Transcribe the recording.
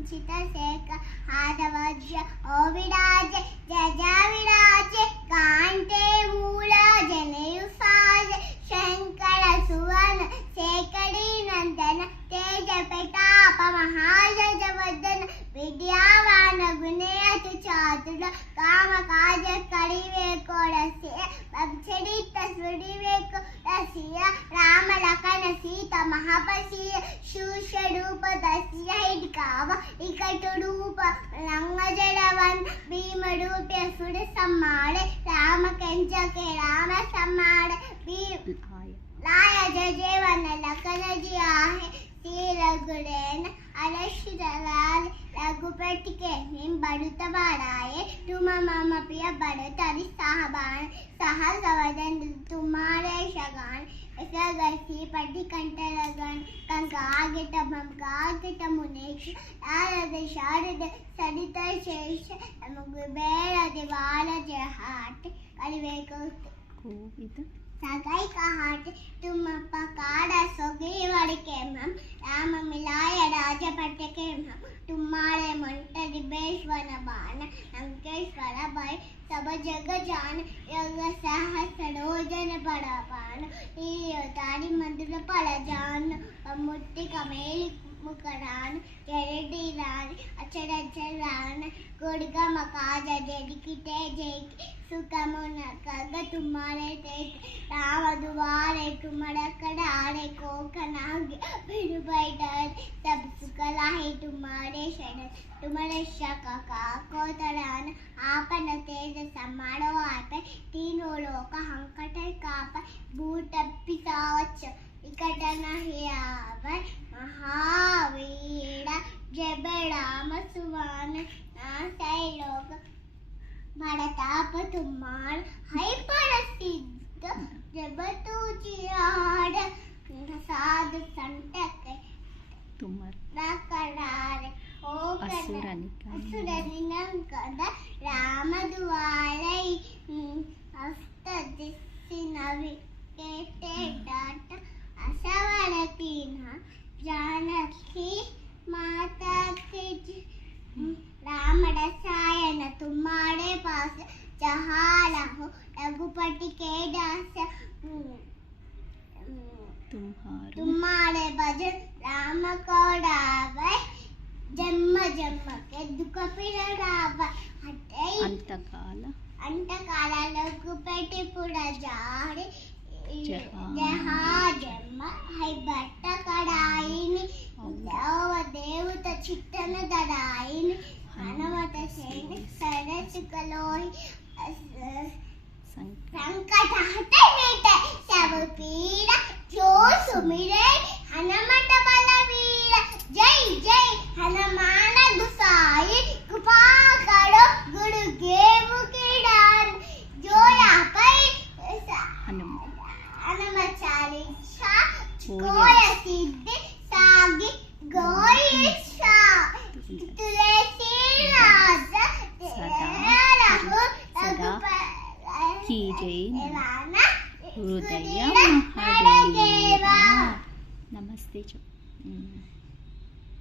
कुंचित शेख हादवज्र ओविराज जजा विराज कांटे मूल जनेयुसाज शंकर सुवन शेखरी नंदन तेज प्रताप महाजवर्धन विद्यावान गुणेयति चातुर काम काज करिवे कोरसे चरित सुरिवे कोरसिय राम लखन सीता महापसिय शूष रूप दस्य हिडकाव इकट रूप लंग जलवन भीम रूप सुर सम्मारे राम कंच के राम सम्मारे भीम लाय जजेवन लखन जियाहे श्री रघुरेन अलश्रलाल रघुपति के हिम बड़ुत बड़ाए तुम मम प्रिय बड़ुत हरि साहबान सहसवदन तुम्हारे शगान गसी पटी कंठ लगन कंगागिट भंगागिट मुनेश नारद शारद सरित शेष मुगुबेर दिवाल जहाट कलिवे को सगाई कहाट तुम पकाड़ सोगी वड़ के हम राम मिलाय राजपट के हम तुम्हारे मंट रिबेश्वर बाण लंकेश्वर भय सब जग जान योग सहस रोजन पड़ापान तारी मंदिर पड़ जान मुट्ठी कमेली मुकरान जरडी रान अचर अचर रान गुड़गा मकाज जड़किटे जय सुकमुन कग तुम्हारे तेज राम दुआरे तुम्हारा कड़ारे को कनाग फिर बैठर सब सुकला है तुम्हारे शरण तुम्हारे शका को तरान आपन तेज समारो आप तीनों लोक हंकट काप भूत पिशाच इकट नहीं आवे महावीर जब राम सुवान नासै लोक भरताप तुम्हार है प्रसिद्ध जब तू जियाड़ साध संटक तुम्हारा करार ओ असुरनि नंकद राम दुआरे हस्त दिसि नवि केटे डाट असवर तीना जानकी माता की राम रसायन तुम्हारे पास जहाँ रहो रघुपति के दास तुम्हारे भजन राम को रावै जन्म जन्म के दुख पिरावै अंतकाल रघुपति पुर जारे जहाँ जन्म है भट्ट कड़ाईनि देवत चित्तन दराईनि हनुमत सेन सरस कलोहि संकट हटे मिटे सब पीड़ा जो सुमिरे हनुमत बलवीर जय जय हनुमान गुसाई कृपा करो गुरु देव की दान जो यहाँ पर हनुमत चालीसा कोय सिद्धि सागी गोई हृदय महादेवा नमस्ते।